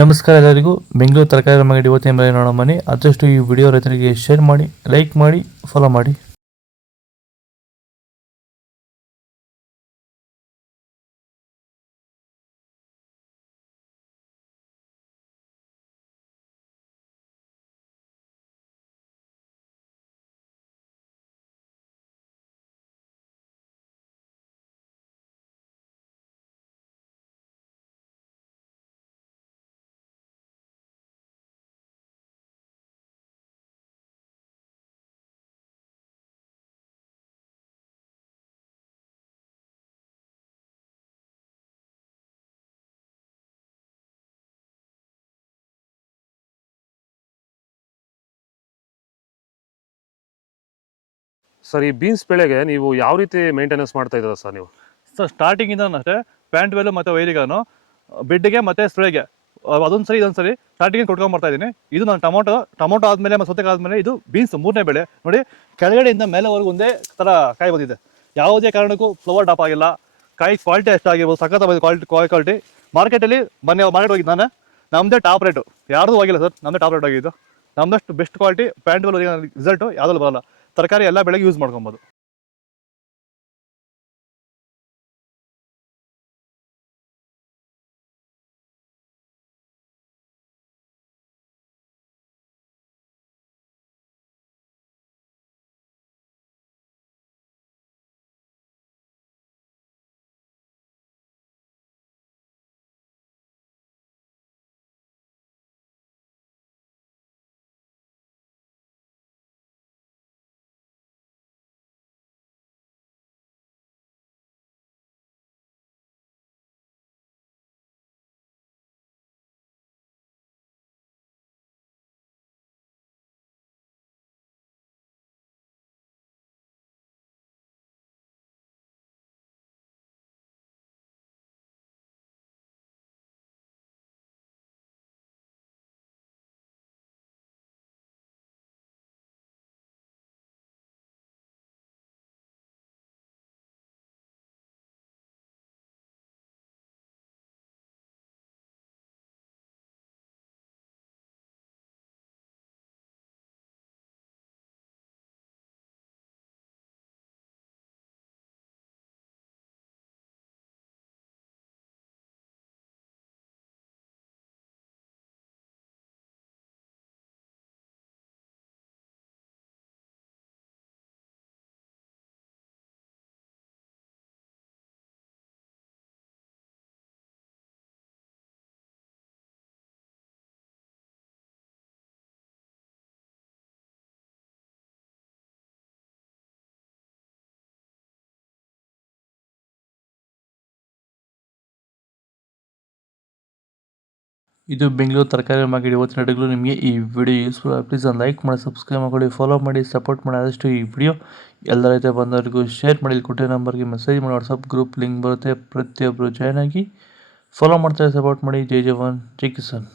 ನಮಸ್ಕಾರ ಎಲ್ಲರಿಗೂ. ಬೆಂಗಳೂರು ತರಕಾರಿ ಮಾರ್ಕೆಟ್ ಇವತ್ತಿನ ಬೆಲೆ ನೋಡೋ ಬನ್ನಿ. ಆದಷ್ಟು ಈ ವಿಡಿಯೋ ರೈತರಿಗೆ ಶೇರ್ ಮಾಡಿ, ಲೈಕ್ ಮಾಡಿ, ಫಾಲೋ ಮಾಡಿ. ಸರ್, ಈ ಬೀನ್ಸ್ ಬೆಳೆಗೆ ನೀವು ಯಾವ ರೀತಿ ಮೇಂಟೆನೆನ್ಸ್ ಮಾಡ್ತಾ ಇದ್ದೀರಾ ಸರ್ ನೀವು? ಸರ್ ಸ್ಟಾರ್ಟಿಂಗಿಂದ ಅಷ್ಟೇ ಪ್ಯಾಂಟ್ ವೆಲ್ ಮತ್ತು ವೈರಿಗಾನು ಬಿಡ್ಡಿಗೆ ಮತ್ತು ಸ್ಪ್ರೇಗೆ ಅದೊಂದು ಸರಿ ಇದೊಂದು ಸರಿ ಸ್ಟಾರ್ಟಿಂಗ್ ಕೊಟ್ಕೊಂಡ್ಬರ್ತಾ ಇದ್ದೀನಿ. ಇದು ನಾನು ಟೊಮೊಟೊ ಆದಮೇಲೆ ಮತ್ತು ಸೌತೆಕಾಯಿ ಆದಮೇಲೆ ಇದು ಬೀನ್ಸ್ ಮೂರನೇ ಬೆಳೆ. ನೋಡಿ, ಕೆಳಗಡೆಯಿಂದ ಮೇಲೆವರೆಗೂ ಒಂದೇ ಥರ ಕಾಯಿ ಬಂದಿದೆ. ಯಾವುದೇ ಕಾರಣಕ್ಕೂ ಫ್ಲವರ್ ಟಾಪ್ ಆಗಿಲ್ಲ. ಕಾಯಿ ಕ್ವಾಲಿಟಿ ಎಷ್ಟಾಗಿರ್ಬೋದು, ಸಖತ್ ಕ್ವಾಲಿಟಿ. ಮಾರ್ಕೆಟಲ್ಲಿ ಮಾರ್ಕೆಟ್ ಹೋಗಿದ್ದು ನಾನು, ನಮ್ಮದೇ ಟಾಪ್ ರೇಟು, ಯಾರ್ದು ಹೋಗಿಲ್ಲ ಸರ್, ನಮ್ಮದೇ ಟಾಪ್ ರೇಟ್ ಆಗಿದ್ದು. ನಮ್ಮದಷ್ಟು best quality plant well result ಯಾವುದಲ್ಲೂ ಬರೋಲ್ಲ. ತರಕಾರಿ ಎಲ್ಲ ಬೆಳೆಗೆ ಯೂಸ್ ಮಾಡ್ಕೊಬೋದು. ಇದು ಬೆಂಗಳೂರು ತರಕಾರಿ ಮಾರ್ಕೆಟ್ ಇವತ್ತಿನ ರೇಟ್ಗಳು. ನಿಮಗೆ ಈ ವಿಡಿಯೋ ಯೂಸ್ಫುಲ್ ಪ್ಲೀಸ್ ಒಂದು ಲೈಕ್ ಮಾಡಿ, ಸಬ್ಸ್ಕ್ರೈಬ್ ಮಾಡಿ, ಫಾಲೋ ಮಾಡಿ, ಸಪೋರ್ಟ್ ಮಾಡಿ. ಆದಷ್ಟು ಈ ವಿಡಿಯೋ ಎಲ್ಲ ರೈತ ಬಂದವರಿಗೂ ಶೇರ್ ಮಾಡಿ. ಕೊಟ್ಟೆ ನಂಬರ್ಗೆ ಮೆಸೇಜ್ ಮಾಡಿ, ವಾಟ್ಸಪ್ ಗ್ರೂಪ್ ಲಿಂಕ್ ಬರುತ್ತೆ, ಪ್ರತಿಯೊಬ್ಬರು ಜಾಯ್ನ್ ಆಗಿ ಫಾಲೋ ಮಾಡ್ತಾರೆ, ಸಪೋರ್ಟ್ ಮಾಡಿ. ಜೈ ಜವಾನ್, ಜೈ ಕಿಸಾನ್.